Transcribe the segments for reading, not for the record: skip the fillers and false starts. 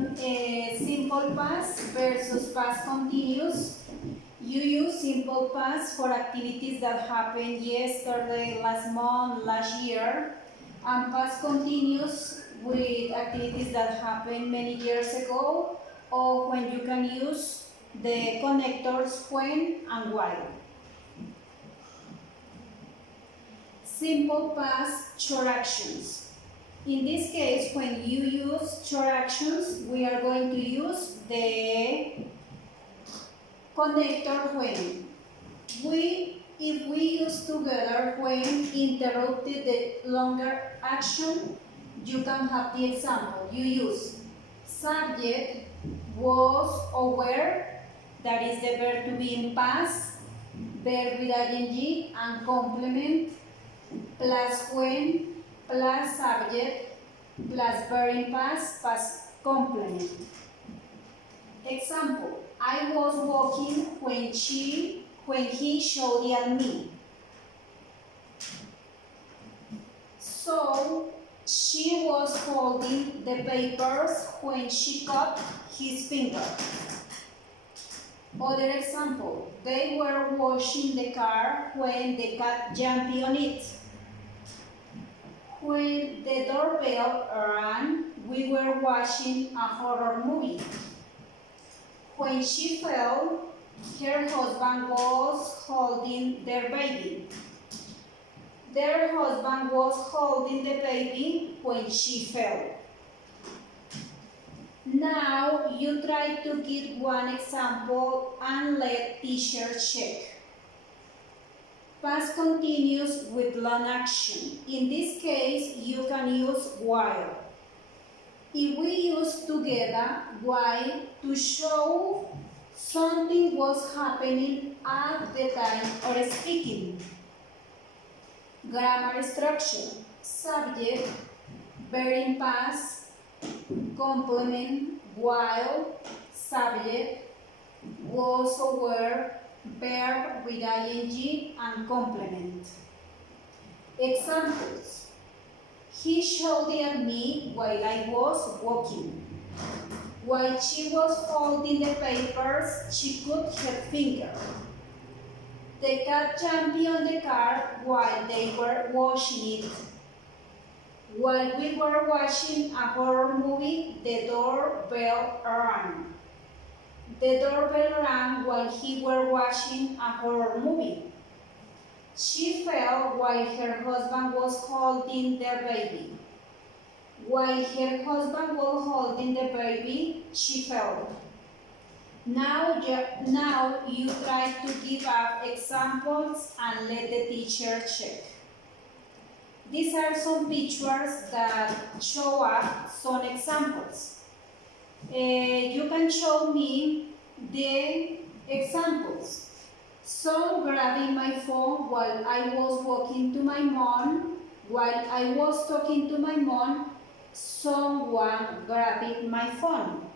on simple past versus past continuous. You use simple past for activities that happened yesterday, last month, last year, and past continuous with activities that happened many years ago, or when you can use the connectors when and while. Simple past short actions. In this case, when you use short actions, we are going to use the connector when. If we use together when interrupted the longer action, you can have the example. You use subject, was or were, that is the verb to be in past, verb with ing and complement, plus when, plus subject, plus verb in past, past complement. Example, I was walking when he showed at me. So, she was folding the papers when she cut his finger. Other example, they were washing the car when the cat jumped on it. When the doorbell rang, we were watching a horror movie. When she fell, her husband was holding their baby. Their husband was holding the baby when she fell. Now you try to give one example and let teacher check. Past continuous with long action. In this case, you can use while. If we use together while to show something was happening at the time of speaking. Grammar structure. Subject, verb in past, complement, while, subject, was or were, verb with ing and complement. Examples. He showed at me while I was walking. While she was folding the papers, she cut her finger. The cat jumped on the car while they were washing it. While we were watching a horror movie, the doorbell rang. The doorbell rang while he were watching a horror movie. She fell while her husband was holding their baby. While her husband was holding the baby, she fell. Now you try to give up examples and let the teacher check. These are some pictures that show up some examples. You can show me the examples. Some grabbing my phone while I was walking to my mom. While I was talking to my mom, someone grabbing my phone.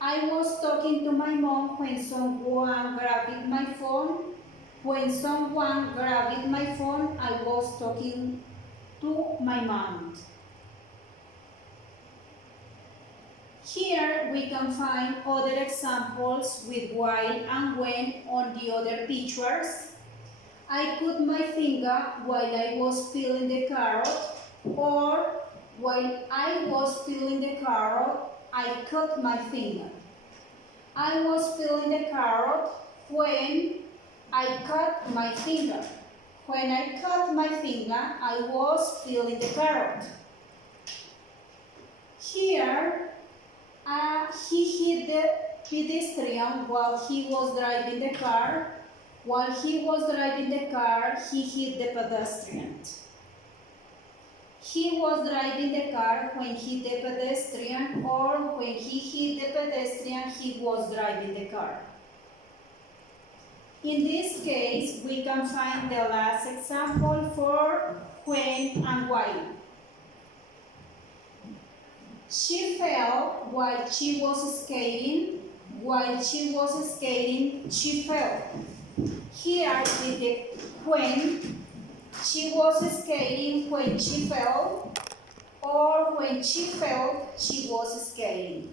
I was talking to my mom when someone grabbed my phone. When someone grabbed my phone, I was talking to my mom. Here we can find other examples with while and when on the other pictures. I cut my finger while I was peeling the carrot, or while I was peeling the carrot, I cut my finger. I was peeling the carrot when I cut my finger. When I cut my finger, I was peeling the carrot. Here, he hit the pedestrian while he was driving the car. While he was driving the car, he hit the pedestrian. He was driving the car when he hit the pedestrian, or when he hit the pedestrian, he was driving the car. In this case, we can find the last example for when and while. She fell while she was skating. While she was skating, she fell. Here with the when, she was skating when she fell, or when she felt she was scared.